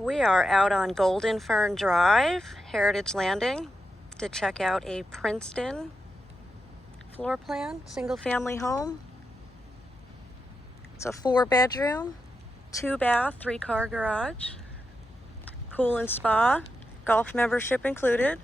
We are out on Golden Fern Drive, Heritage Landing, to check out a Princeton floor plan, single family home. It's a 4-bedroom, 2-bath, 3-car garage, pool and spa, golf membership included.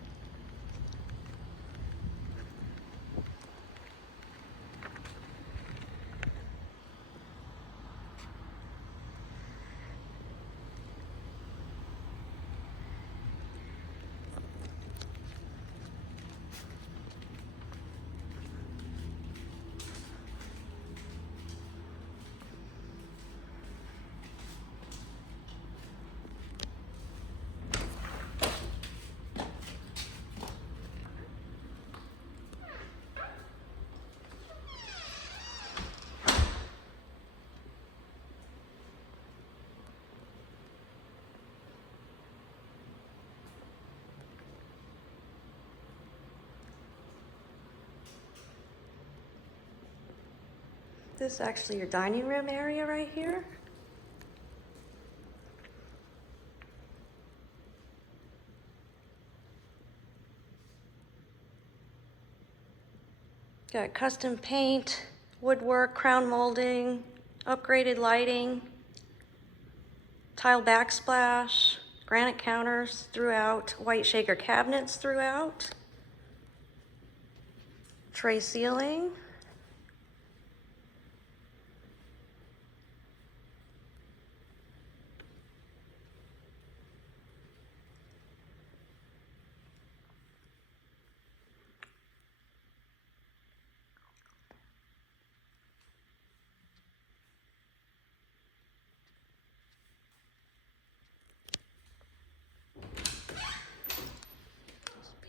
This is actually your dining room area right here. Got custom paint, woodwork, crown molding, upgraded lighting, tile backsplash, granite counters throughout, white shaker cabinets throughout, tray ceiling.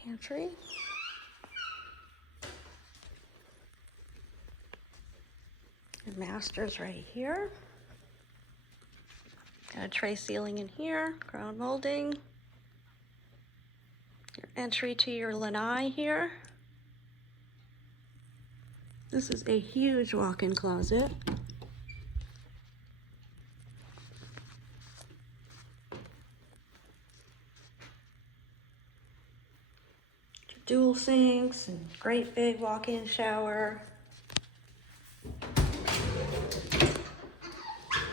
Pantry. Your master's right here. Got a tray ceiling in here, crown molding. Your entry to your lanai here. This is a huge walk-in closet. Dual sinks and great big walk-in shower.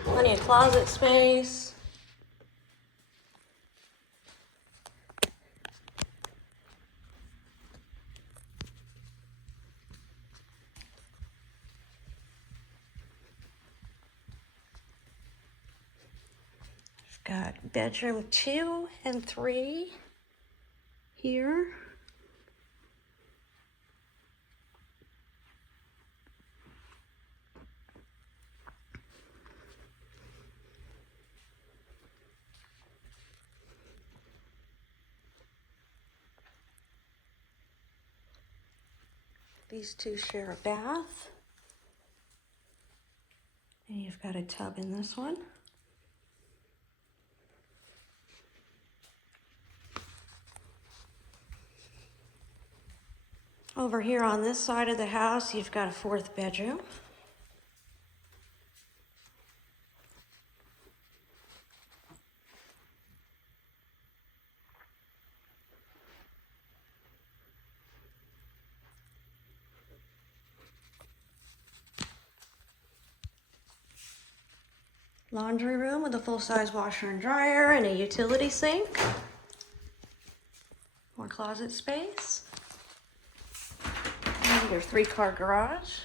Plenty of closet space. We've got bedroom 2 and 3 here. These two share a bath. And you've got a tub in this one. Over here on this side of the house, you've got a 4th bedroom. Laundry room with a full-size washer and dryer and a utility sink. More closet space. And your 3-car garage.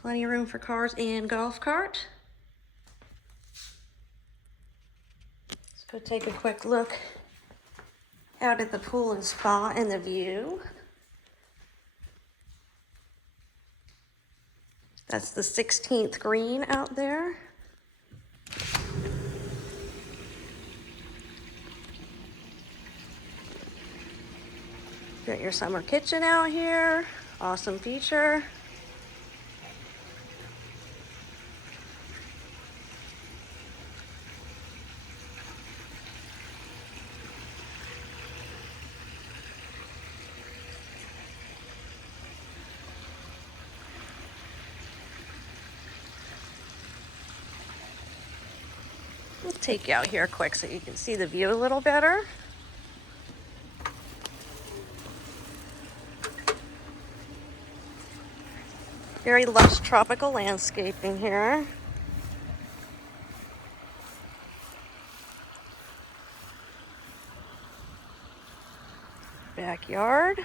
Plenty of room for cars and golf cart. Let's go take a quick look out at the pool and spa and the view. That's the 16th green out there. Got your summer kitchen out here. Awesome feature. Take you out here quick so you can see the view a little better. Very lush tropical landscaping here. Backyard.